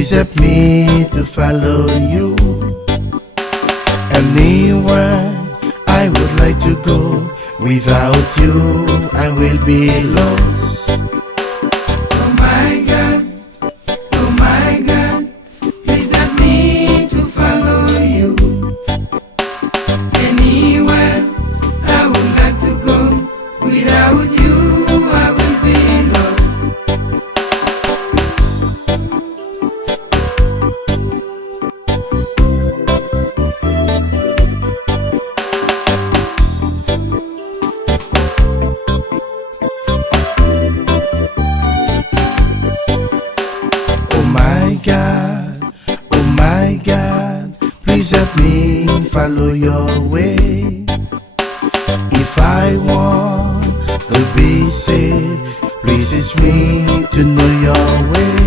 Please help me to follow you. Anywhere I would like to go, without you I will be lost. Oh my God, please help me to follow you. Anywhere I would like to go, without you I will be lost. Oh my God, please help me follow your way. If I want to be saved, please teach me to know your way.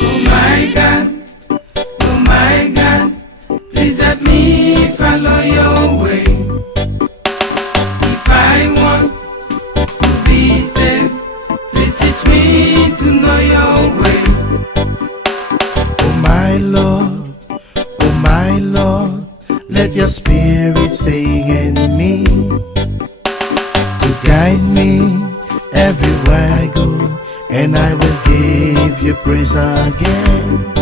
Oh my God, please help me follow your way. If I want to be saved, please teach me to know your way. Oh my Lord, let your spirit stay in me, to guide me everywhere I go, and I will give you praise again.